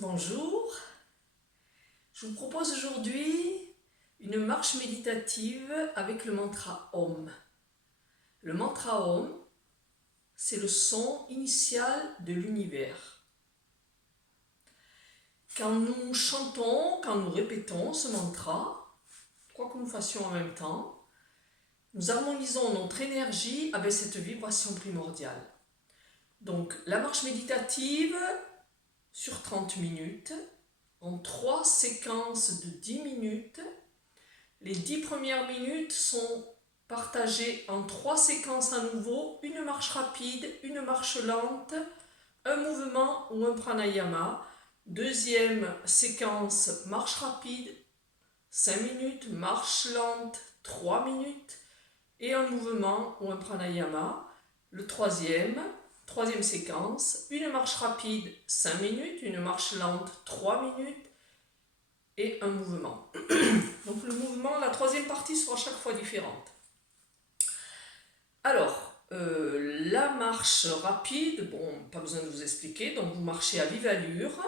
Bonjour, je vous propose aujourd'hui une marche méditative avec le mantra Om. Le mantra Om, c'est le son initial de l'univers. Quand nous chantons, quand nous répétons ce mantra, quoi que nous fassions en même temps, nous harmonisons notre énergie avec cette vibration primordiale. Donc la marche méditative sur 30 minutes, en 3 séquences de 10 minutes. Les 10 premières minutes sont partagées en 3 séquences à nouveau, une marche rapide, une marche lente, un mouvement ou un pranayama. Deuxième séquence, marche rapide, 5 minutes, marche lente, 3 minutes et un mouvement ou un pranayama. Le troisième séquence, une marche rapide 5 minutes, une marche lente 3 minutes et un mouvement. Donc le mouvement, la troisième partie sera chaque fois différente. Alors, la marche rapide, bon, pas besoin de vous expliquer, donc vous marchez à vive allure.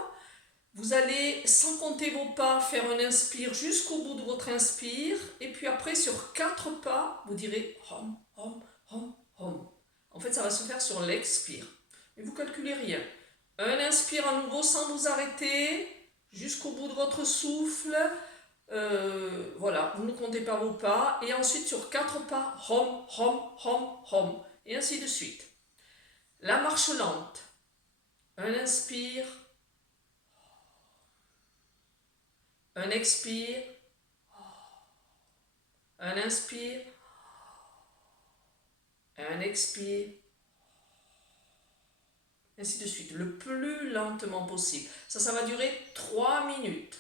Vous allez, sans compter vos pas, faire un inspire jusqu'au bout de votre inspire, et puis après, sur 4 pas, vous direz hom, hom, hom, hom. En fait, ça va se faire sur l'expire. Mais vous calculez rien. Un inspire à nouveau sans vous arrêter, jusqu'au bout de votre souffle. Voilà, vous ne comptez pas vos pas. Et ensuite, sur 4 pas, hom, hom, hom, hom. Et ainsi de suite. La marche lente. Un inspire. Un expire. Un inspire. Un expire. Ainsi de suite, le plus lentement possible. Ça va durer 3 minutes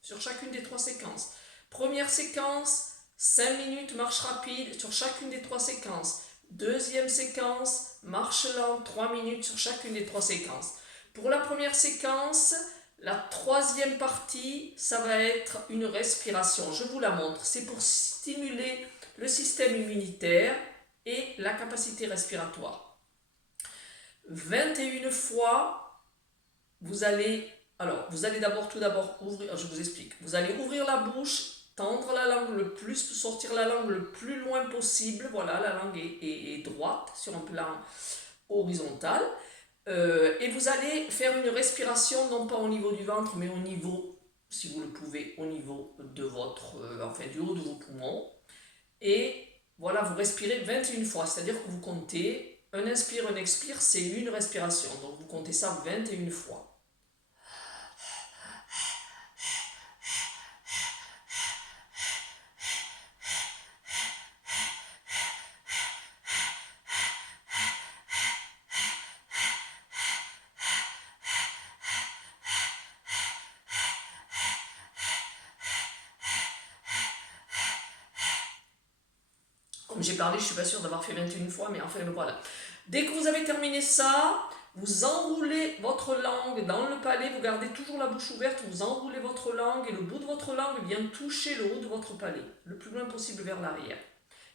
sur chacune des 3 séquences. Première séquence, 5 minutes, marche rapide sur chacune des 3 séquences. Deuxième séquence, marche lente, 3 minutes sur chacune des 3 séquences. Pour la première séquence, la troisième partie, ça va être une respiration. Je vous la montre. C'est pour stimuler le système immunitaire et la capacité respiratoire. 21 fois, vous allez d'abord ouvrir, je vous explique, vous allez ouvrir la bouche, tendre la langue le plus, sortir la langue le plus loin possible, voilà, la langue est droite sur un plan horizontal, et vous allez faire une respiration, non pas au niveau du ventre, mais au niveau, si vous le pouvez, au niveau de votre, du haut de vos poumons, et voilà, vous respirez 21 fois, c'est-à-dire que vous comptez un inspire, un expire, c'est une respiration. Donc vous comptez ça 21 fois. Comme j'ai parlé, je ne suis pas sûre d'avoir fait 21 fois, mais enfin voilà. Dès que vous avez terminé ça, vous enroulez votre langue dans le palais, vous gardez toujours la bouche ouverte, vous enroulez votre langue et le bout de votre langue vient toucher le haut de votre palais, le plus loin possible vers l'arrière.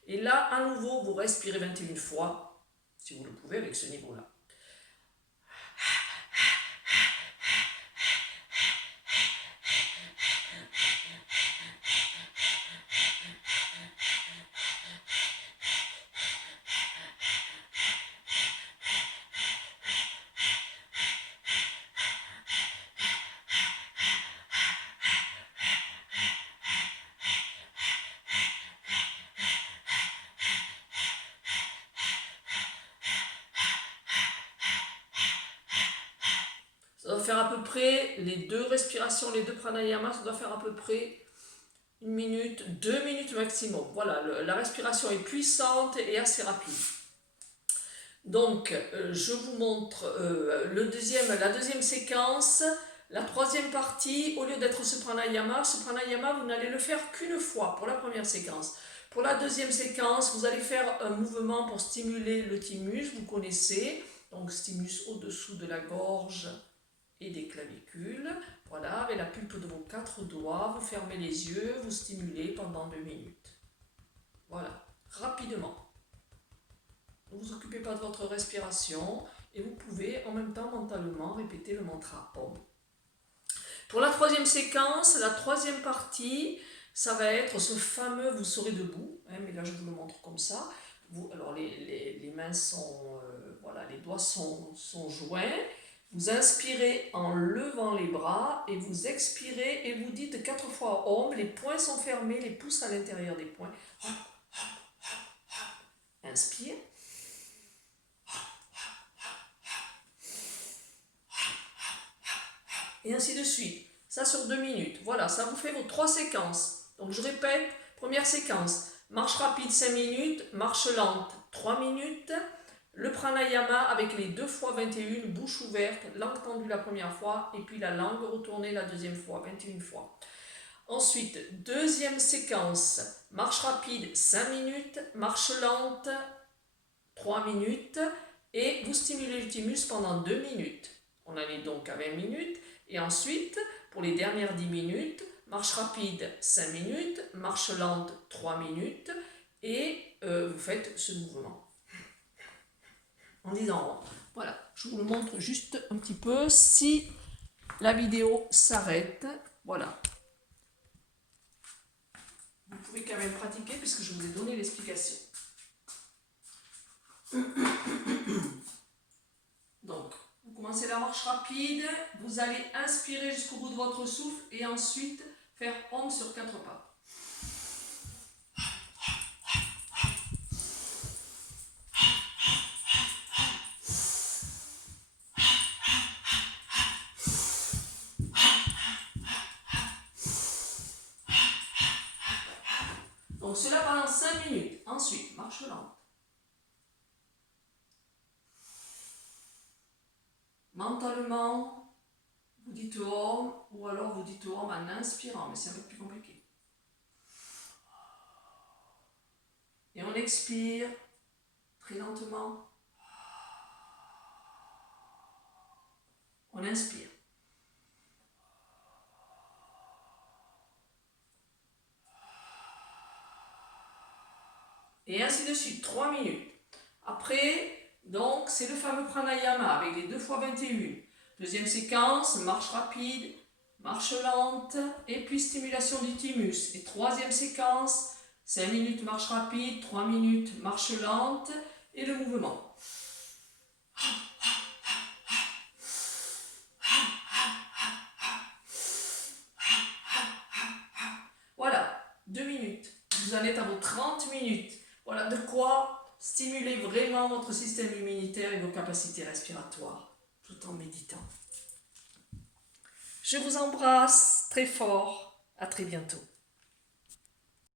Et là, à nouveau, vous respirez 21 fois, si vous le pouvez, avec ce niveau-là. Ça doit faire à peu près, les 2 respirations, les 2 pranayamas, ça doit faire à peu près 1 minute, 2 minutes maximum. Voilà, la respiration est puissante et assez rapide. Donc, je vous montre la deuxième séquence, la troisième partie. Au lieu d'être ce pranayama, vous n'allez le faire qu'une fois pour la première séquence. Pour la deuxième séquence, vous allez faire un mouvement pour stimuler le thymus, vous connaissez, donc thymus au-dessous de la gorge et des clavicules. Voilà, avec la pulpe de vos 4 doigts, vous fermez les yeux, vous stimulez pendant 2 minutes. Voilà, rapidement. Ne vous occupez pas de votre respiration et vous pouvez en même temps mentalement répéter le mantra Om. Pour la troisième séquence, la troisième partie, ça va être ce fameux vous serez debout, hein, mais là je vous le montre comme ça. Alors les mains sont, voilà, les doigts sont joints. Vous inspirez en levant les bras et vous expirez et vous dites 4 fois Om. Les poings sont fermés, les pouces à l'intérieur des poings. Inspire. Et ainsi de suite. Ça sur 2 minutes. Voilà, ça vous fait vos 3 séquences. Donc je répète, première séquence, marche rapide 5 minutes, marche lente 3 minutes, le pranayama avec les 2 fois 21, bouche ouverte, langue tendue la première fois, et puis la langue retournée la deuxième fois, 21 fois. Ensuite, deuxième séquence, marche rapide 5 minutes, marche lente 3 minutes, et vous stimulez le thymus pendant 2 minutes. On en est donc à 20 minutes. Et ensuite, pour les dernières 10 minutes, marche rapide 5 minutes, marche lente 3 minutes, et vous faites ce mouvement. En disant, voilà, je vous le montre juste un petit peu. Si la vidéo s'arrête, voilà. Vous pouvez quand même pratiquer puisque je vous ai donné l'explication. Donc, vous commencez la marche rapide, vous allez inspirer jusqu'au bout de votre souffle et ensuite faire Om sur 4 pas. Donc cela pendant 5 minutes. Ensuite, marche lente. Mentalement, vous dites Om ou alors vous dites Om en inspirant, mais c'est un peu plus compliqué. Et on expire très lentement. On inspire. Et ainsi de suite, 3 minutes. Après, donc, c'est le fameux pranayama avec les 2 fois 21. Deuxième séquence, marche rapide, marche lente, et puis stimulation du thymus. Et troisième séquence, 5 minutes marche rapide, 3 minutes marche lente, et le mouvement. Voilà, 2 minutes. Vous en êtes à vos 30 minutes. Voilà de quoi stimuler vraiment votre système immunitaire et vos capacités respiratoires, tout en méditant. Je vous embrasse très fort. À très bientôt.